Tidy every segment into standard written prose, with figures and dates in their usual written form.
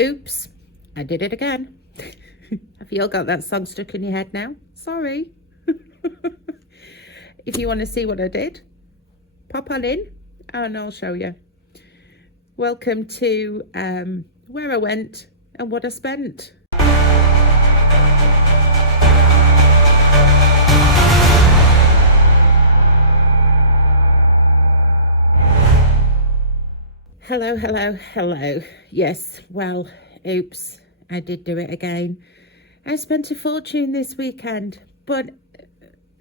Oops, I did it again. Have you all got that song stuck in your head now? Sorry. If you want to see what I did, pop on in and I'll show you. Welcome to where I went and what I spent. Hello. Yes, well, oops, I did do it again. I spent a fortune this weekend, but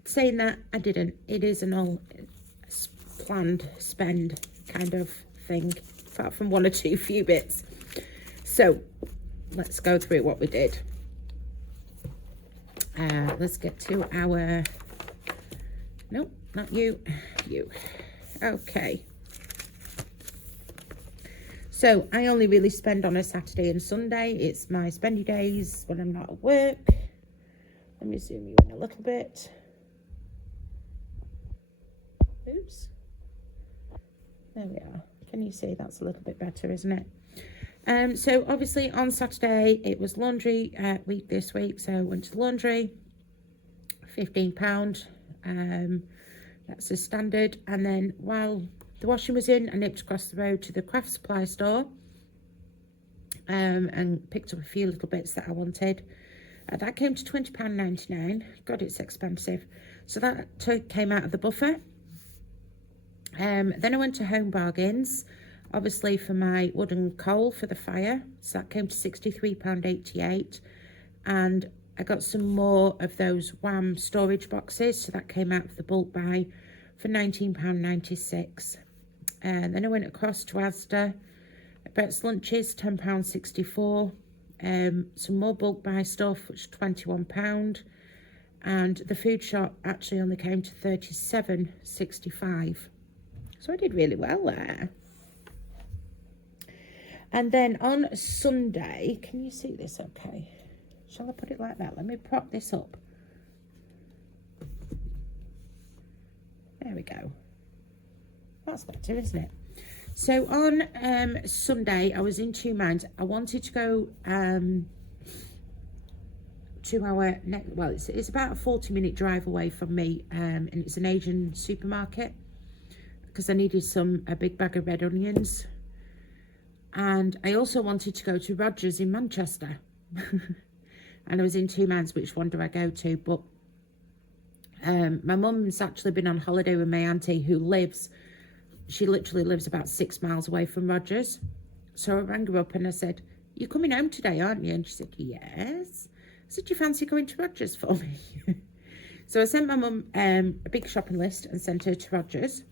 saying that, I didn't. It is an all planned spend kind of thing, apart from one or two few bits. So, let's go through what we did. Let's get to our... Nope, not you. You. Okay. So I only really spend on a Saturday and Sunday. It's my spendy days when I'm not at work. Let me zoom you in a little bit. Oops. There we are. Can you see? That's a little bit better, isn't it? So obviously on Saturday it was laundry week this week. So I went to the laundry, £15. That's a standard. And then while the washing was in, I nipped across the road to the craft supply store and picked up a few little bits that I wanted. That came to £20.99. God, it's expensive. So that came out of the buffer. Then I went to Home Bargains, obviously for my wood and coal for the fire. So that came to £63.88. And I got some more of those Wham storage boxes. So that came out of the bulk buy for £19.96. And then I went across to Asda. Brett's lunches, £10.64. Some more bulk buy stuff, which is £21. And the food shop actually only came to £37.65. So I did really well there. And then on Sunday, can you see this okay? Shall I put it like that? Let me prop this up. There we go. That's better, isn't it? So on Sunday, I was in two minds. I wanted to go to our next, well, it's about a 40-minute drive away from me, and it's an Asian supermarket because I needed a big bag of red onions. And I also wanted to go to Rogers in Manchester. And I was in two minds, which one do I go to? But my mum's actually been on holiday with my auntie who she literally lives about 6 miles away from Rogers. So I rang her up and I said, "You're coming home today, aren't you?" And she said, "Yes." I said, "Do you fancy going to Rogers for me?" So I sent my mum a big shopping list and sent her to Rogers.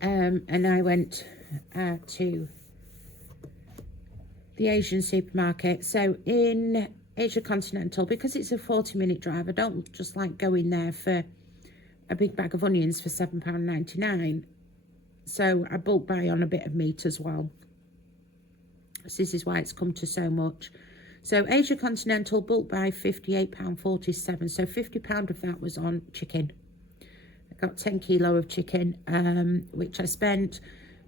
And I went to the Asian supermarket. So in Asia Continental, because it's a 40-minute drive, I don't just like going there for a big bag of onions for £7.99. So I bulk buy on a bit of meat as well. So this is why it's come to so much. So Asia Continental bulk buy £58.47. So £50 of that was on chicken. I got 10 kilo of chicken, which I spent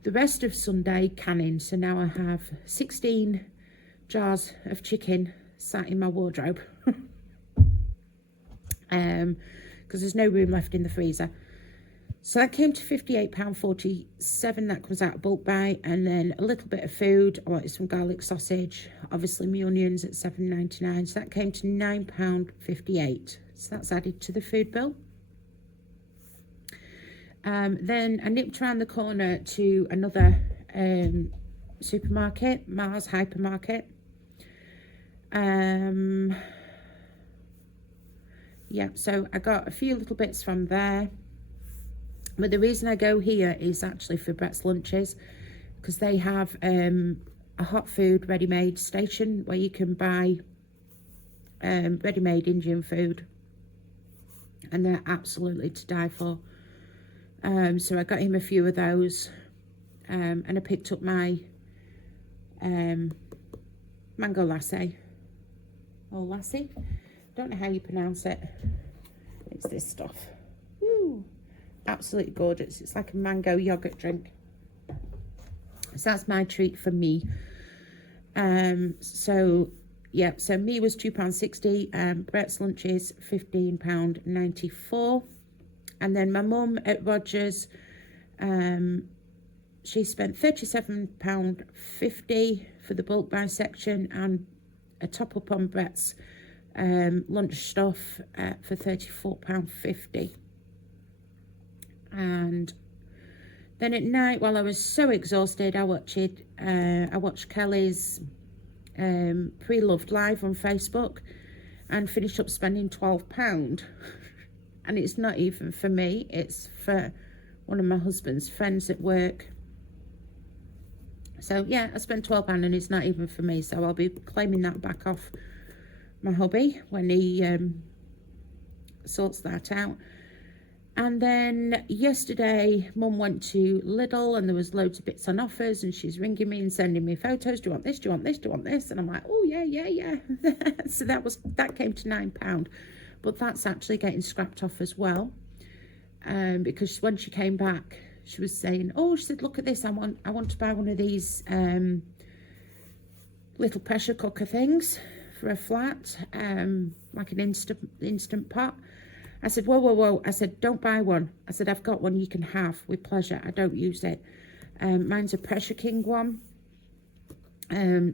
the rest of Sunday canning. So now I have 16 jars of chicken sat in my wardrobe. Because there's no room left in the freezer. So that came to £58.47. That comes out of bulk buy. And then a little bit of food. I wanted some garlic sausage. Obviously my onions at £7.99. So that came to £9.58. So that's added to the food bill. Then I nipped around the corner to another supermarket, Mars Hypermarket. Yeah, so I got a few little bits from there. But the reason I go here is actually for Brett's lunches, because they have a hot food ready-made station where you can buy ready-made Indian food. And they're absolutely to die for. So I got him a few of those. And I picked up my mango lassi. Or lassi. Don't know how you pronounce it. It's this stuff. Woo! Absolutely gorgeous. It's like a mango yogurt drink. So that's my treat for me. So yeah, so me was £2.60, Brett's lunch is £15.94, and then my mum at Rogers, she spent £37.50 for the bulk buy section and a top up on Brett's lunch stuff for £34.50. And then at night, while I was so exhausted, I watched Kelly's Preloved live on Facebook and finished up spending £12. And it's not even for me, it's for one of my husband's friends at work. So yeah, I spent £12 and it's not even for me, so I'll be claiming that back off my hubby when he sorts that out. And then yesterday, Mum went to Lidl and there was loads of bits on offers, and she's ringing me and sending me photos. Do you want this? Do you want this? Do you want this? And I'm like, oh yeah. So that came to £9, but that's actually getting scrapped off as well. Because when she came back, she was saying, oh, she said, look at this. I want to buy one of these little pressure cooker things for a flat, like an instant pot. I said, whoa. I said, don't buy one. I said, I've got one you can have with pleasure. I don't use it. Mine's a Pressure King one. So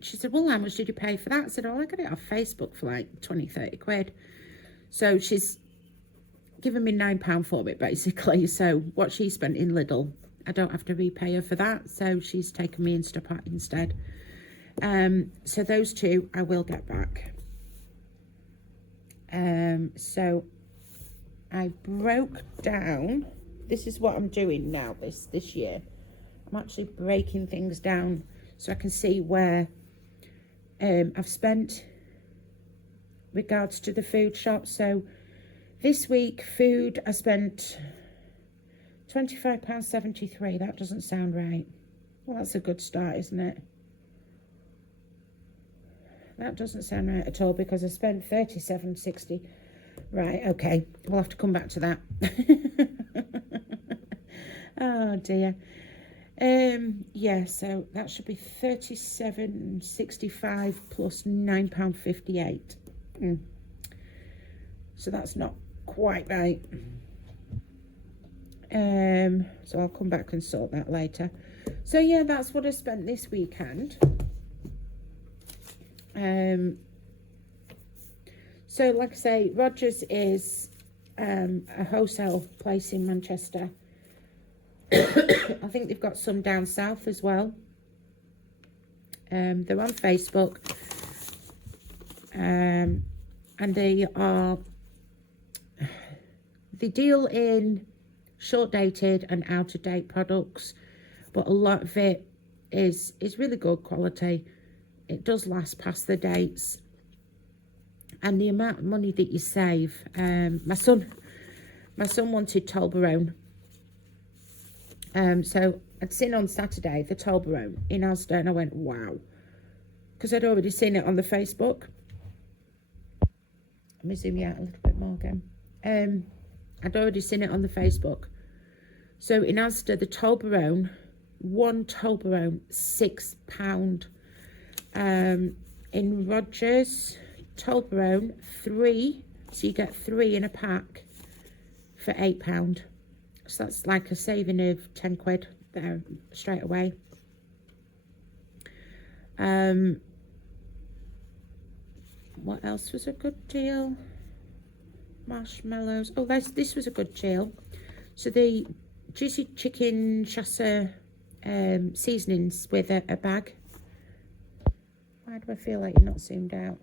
she said, well, how much did you pay for that? I said, oh, I got it off Facebook for like 20-30 quid. So she's given me £9 for it, basically. So what she spent in Lidl, I don't have to repay her for that. So she's taken me Instapot instead. So those two I will get back. So I broke down, this is what I'm doing now this year. I'm actually breaking things down so I can see where I've spent regards to the food shop. So this week, food, I spent £25.73. That doesn't sound right. Well, that's a good start, isn't it? That doesn't sound right at all, because I spent £37.60. Right, okay. We'll have to come back to that. Oh, dear. Yeah, so that should be £37.65 plus £9.58. So that's not quite right. So I'll come back and sort that later. So yeah, that's what I spent this weekend. So like I say, Rogers is a wholesale place in Manchester. I think they've got some down south as well. They're on Facebook, and they deal in short dated and out of date products, but a lot of it is really good quality. It does last past the dates, and the amount of money that you save. My son wanted Toblerone. So I'd seen on Saturday the Toblerone in Asda, and I went, wow, because I'd already seen it on the Facebook. Let me zoom you out a little bit more again. I'd already seen it on the Facebook. So in Asda, the Toblerone, one Toblerone, £6. In Rogers, Toblerone, 3, so you get 3 in a pack for £8. So that's like a saving of 10 quid there straight away. What else was a good deal? Marshmallows. Oh, this was a good deal. So the juicy chicken chasseur seasonings with a bag. Why do I feel like you're not zoomed out?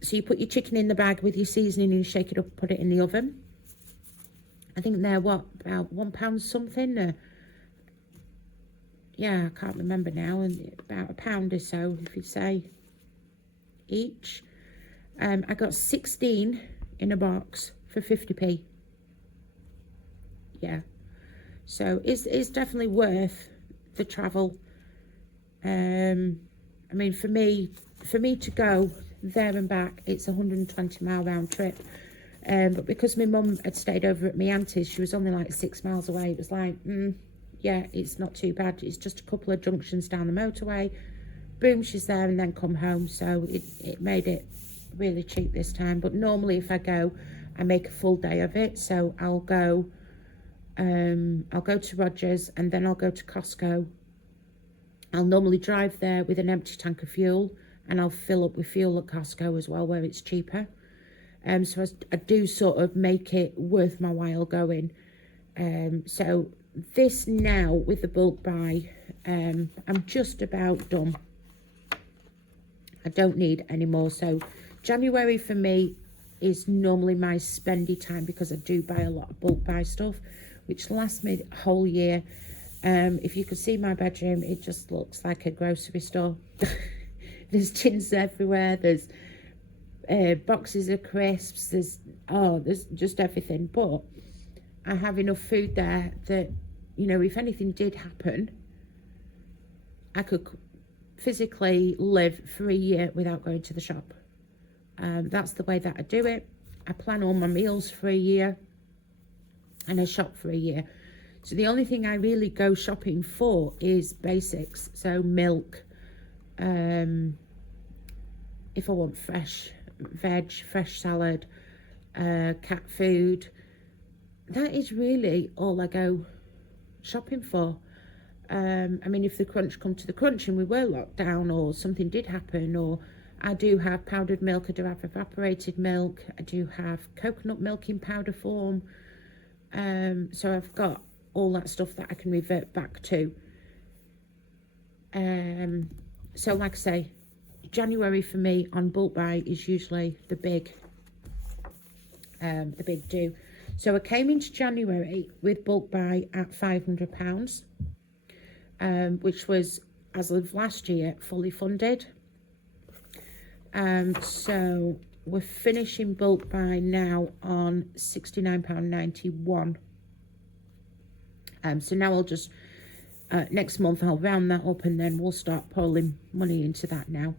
So you put your chicken in the bag with your seasoning and you shake it up and put it in the oven. I think they're what, about £1 something? Yeah, I can't remember now. And about £1 or so, if you say, each. I got 16 in a box for 50p. Yeah, so it's definitely worth the travel. I mean, for me to go there and back, it's a 120-mile round trip. But because my mum had stayed over at my auntie's, she was only like 6 miles away. It was like, yeah, it's not too bad. It's just a couple of junctions down the motorway. Boom, she's there, and then come home. So it made it really cheap this time. But normally if I go, I make a full day of it. So I'll go to Rogers, and then I'll go to Costco. I'll normally drive there with an empty tank of fuel, and I'll fill up with fuel at Costco as well, where it's cheaper. So I do sort of make it worth my while going. So this now with the bulk buy, I'm just about done. I don't need any more. So January for me is normally my spendy time, because I do buy a lot of bulk buy stuff, which lasts me the whole year. If you could see my bedroom, it just looks like a grocery store. There's tins everywhere. There's boxes of crisps. There's just everything. But I have enough food there that, you know, if anything did happen, I could physically live for a year without going to the shop. That's the way that I do it. I plan all my meals for a year, and I shop for a year. So the only thing I really go shopping for is basics. So milk, if I want fresh veg, fresh salad, cat food. That is really all I go shopping for. I mean, if the crunch come to the crunch and we were locked down, or something did happen, or I do have powdered milk, I do have evaporated milk, I do have coconut milk in powder form. So I've got all that stuff that I can revert back to. So like I say, January for me on bulk buy is usually the big do. So I came into January with bulk buy at £500, which was, as of last year, fully funded. So we're finishing bulk buy now on £69.91. So now I'll just, next month I'll round that up, and then we'll start pouring money into that now,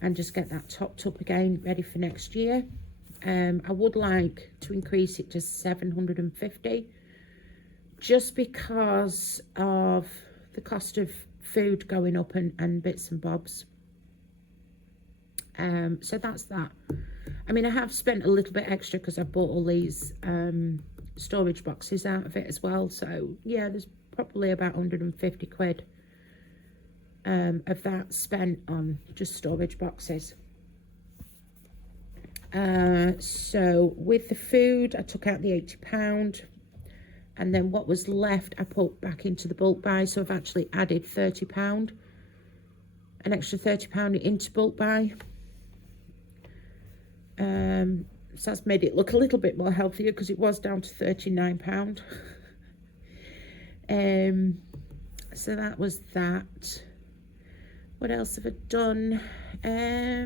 and just get that topped up again, ready for next year. I would like to increase it to 750, just because of the cost of food going up and bits and bobs. So that's that. I mean, I have spent a little bit extra because I bought all these storage boxes out of it as well. So yeah, there's probably about 150 quid of that spent on just storage boxes. So with the food, I took out the £80, and then what was left I put back into the bulk buy. So I've actually added £30, an extra £30 into bulk buy. So that's made it look a little bit more healthier, because it was down to £39. So that was that. What else have I done? I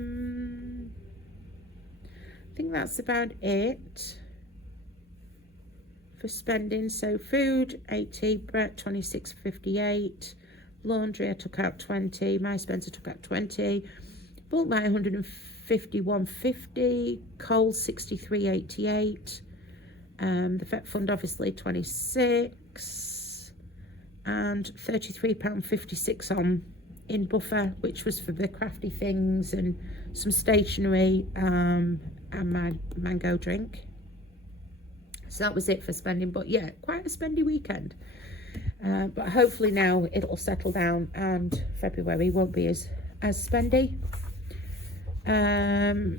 think that's about it for spending. So food 80, Brett 26.58, laundry I took out 20, my Spencer took out 20, bulk buy 151.50, coal 63.88, the vet fund obviously 26, and £33.56 on in buffer, which was for the crafty things and some stationery, and my mango drink. So that was it for spending. But yeah, quite a spendy weekend, but hopefully now it'll settle down and February won't be as spendy.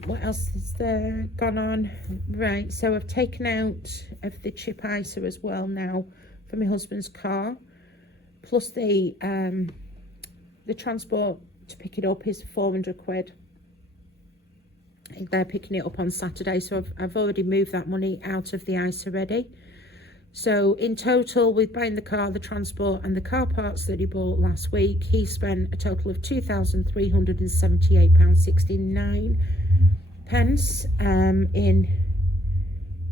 What else is there gone on? Right, so I've taken out of the chip ISA as well now for my husband's car, plus the transport to pick it up is 400 quid. They're picking it up on Saturday, so I've already moved that money out of the ISA already. So in total, with buying the car, the transport and the car parts that he bought last week, he spent a total of £2,378.69 in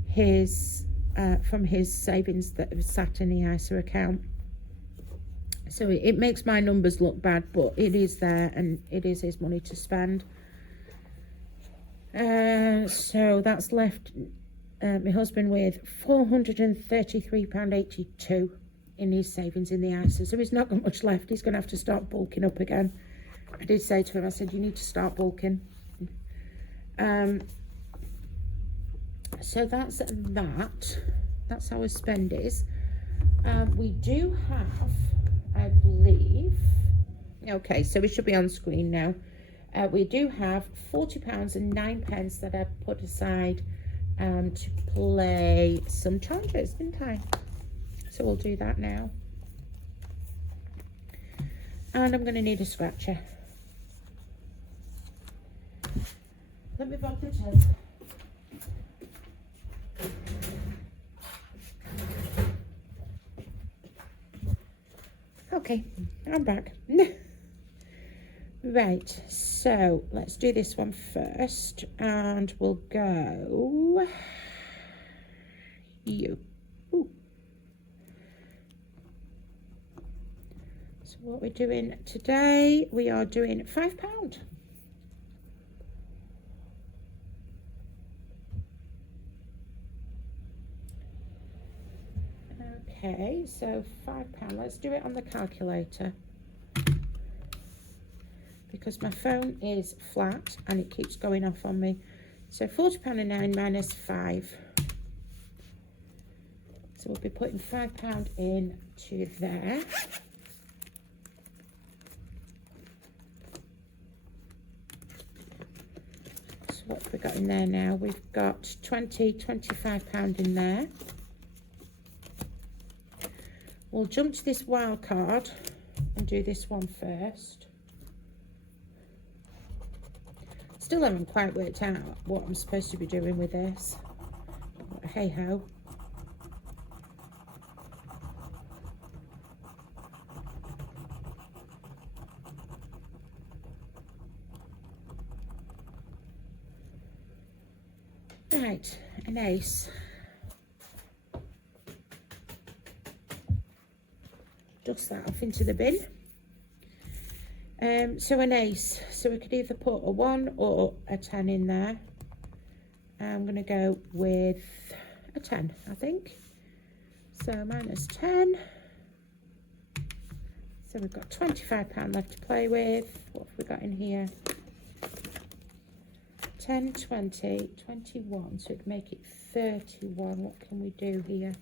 his from his savings that was sat in the ISA account. So it makes my numbers look bad, but it is there and it is his money to spend. So that's left my husband with £433.82. in his savings in the ISA, so he's not got much left. He's going to have to start bulking up again. I did say to him, I said, you need to start bulking. So that's that. That's our spendies. We do have, I believe, okay, so it should be on screen now. We do have £40 and 9p that I put aside to play some chargers, didn't I? So we'll do that now. And I'm going to need a scratcher. Let me bump the toe. Okay, I'm back. Right, so let's do this one first, and we'll go you. Ooh. So what we're doing today, we are doing £5. Okay, so £5. Let's do it on the calculator, because my phone is flat and it keeps going off on me. So £40 and 9 minus 5. So we'll be putting £5 in to there. So what have we got in there now? We've got £25 in there. We'll jump to this wild card and do this one first. Still haven't quite worked out what I'm supposed to be doing with this. But hey ho. Right, an ace. Dust that off into the bin. So an ace, so we could either put a 1 or a 10 in there. I'm going to go with a 10, I think. So minus 10. So we've got £25 left to play with. What have we got in here? 10, 20, 21, so it'd make it 31. What can we do here?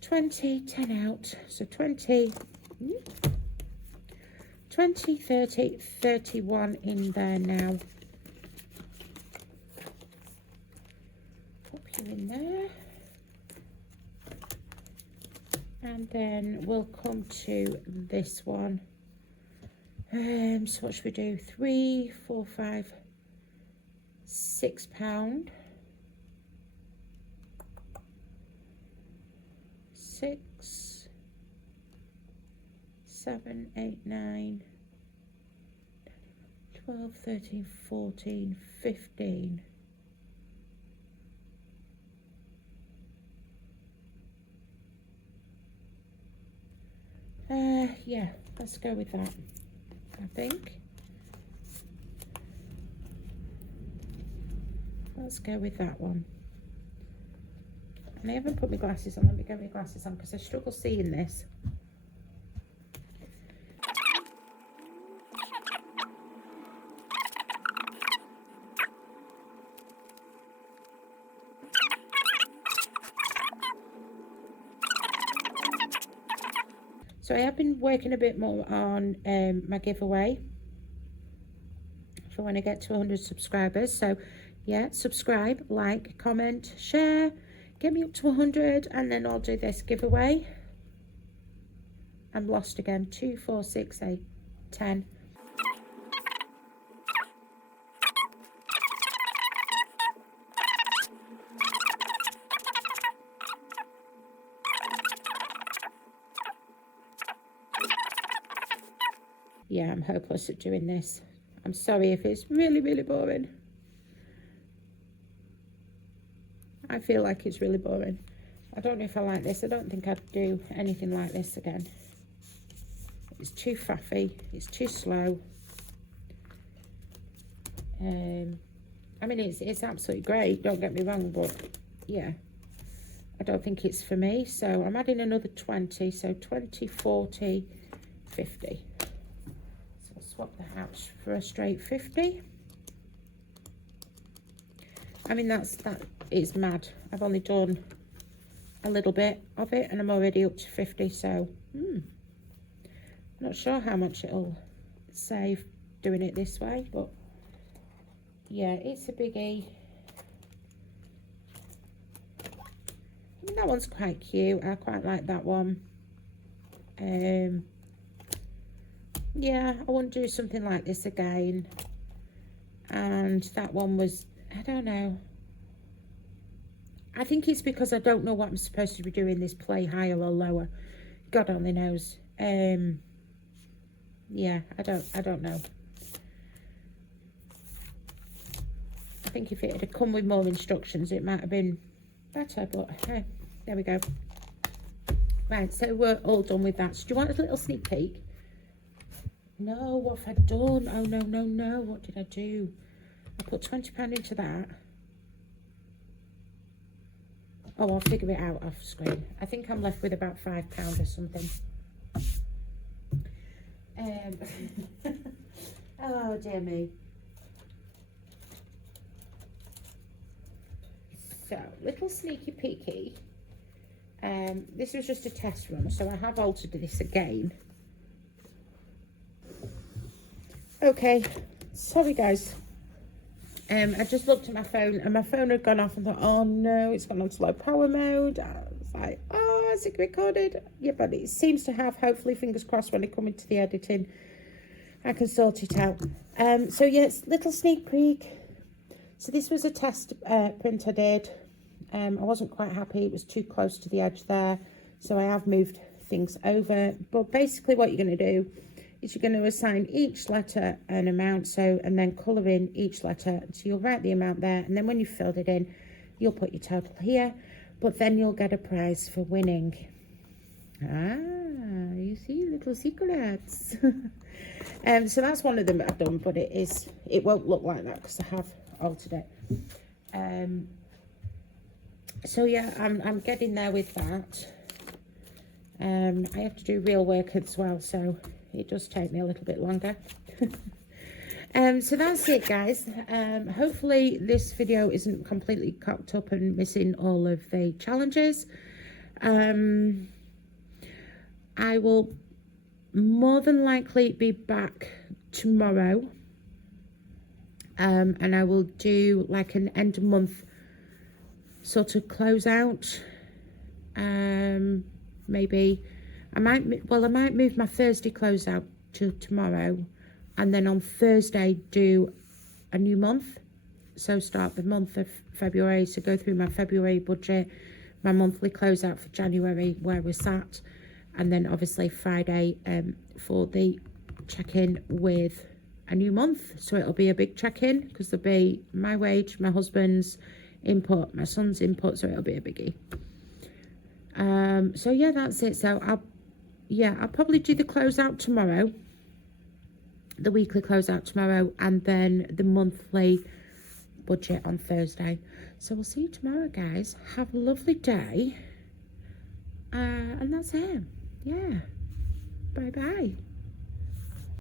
20, 10 out, so 20, 20, 30, 31 in there now. Pop you in there. And then we'll come to this one. So what should we do? 3, 4, 5, £6. 6, 7, 8, 9, 12, 13, 14, 15. Yeah, let's go with that, I think. Let's go with that one. And I haven't put my glasses on. Let me get my glasses on because I struggle seeing this. So I have been working a bit more on my giveaway for when I get to 100 subscribers. So yeah, subscribe, like, comment, share. Get me up to 100 and then I'll do this giveaway. I'm lost again. 2, 4, 6, 8, 10. Yeah, I'm hopeless at doing this. I'm sorry if it's really, really boring. I feel like it's really boring. I don't know if I like this. I don't think I'd do anything like this again. It's too faffy. It's too slow. I mean, it's absolutely great. Don't get me wrong, but yeah, I don't think it's for me, so I'm adding another 20, so 20, 40, 50. So I'll swap the house for a straight 50. I mean, that is mad. I've only done a little bit of it and I'm already up to 50, so not sure how much it'll save doing it this way, but yeah, it's a biggie. I mean, that one's quite cute. I quite like that one. Yeah, I want to do something like this again. And that one was, I don't know. I think it's because I don't know what I'm supposed to be doing, this play higher or lower. God only knows. Yeah, I don't know. I think if it had come with more instructions, it might have been better, but hey, there we go. Right, so we're all done with that. So do you want a little sneak peek? No, what have I done? Oh, no, no, no. What did I do? I put £20 into that. Oh, I'll figure it out off screen. I think I'm left with about £5 or something. Oh, dear me. So, little sneaky peeky. This was just a test run, so I have altered this again. Okay, sorry guys. I just looked at my phone and my phone had gone off and thought, oh no, it's gone on to low power mode. I was like, oh, is it recorded? Yeah, but it seems to have. Hopefully, fingers crossed, when I come into the editing, I can sort it out. So yes, little sneak peek. So this was a test print I did. I wasn't quite happy. It was too close to the edge there. So I have moved things over. But basically what you're going to do is you're going to assign each letter an amount, so, and then colour in each letter. So you'll write the amount there, and then when you've filled it in, you'll put your total here, but then you'll get a prize for winning. Ah, you see, little secrets. So that's one of them that I've done, but it won't look like that because I have altered it. So yeah, I'm getting there with that. I have to do real work as well, so it does take me a little bit longer. So that's it, guys. Hopefully this video isn't completely cocked up and missing all of the challenges. I will more than likely be back tomorrow, and I will do like an end of month sort of close out. Maybe I might move my Thursday closeout to tomorrow, and then on Thursday do a new month. So start the month of February, so go through my February budget, my monthly closeout for January, where we're sat, and then obviously Friday for the check-in with a new month. So it'll be a big check-in because there'll be my wage, my husband's input, my son's input, so it'll be a biggie. So yeah, that's it. So I'll probably do the closeout tomorrow, the weekly closeout tomorrow, and then the monthly budget on Thursday. So we'll see you tomorrow, guys. Have a lovely day, and that's it. Yeah, bye bye.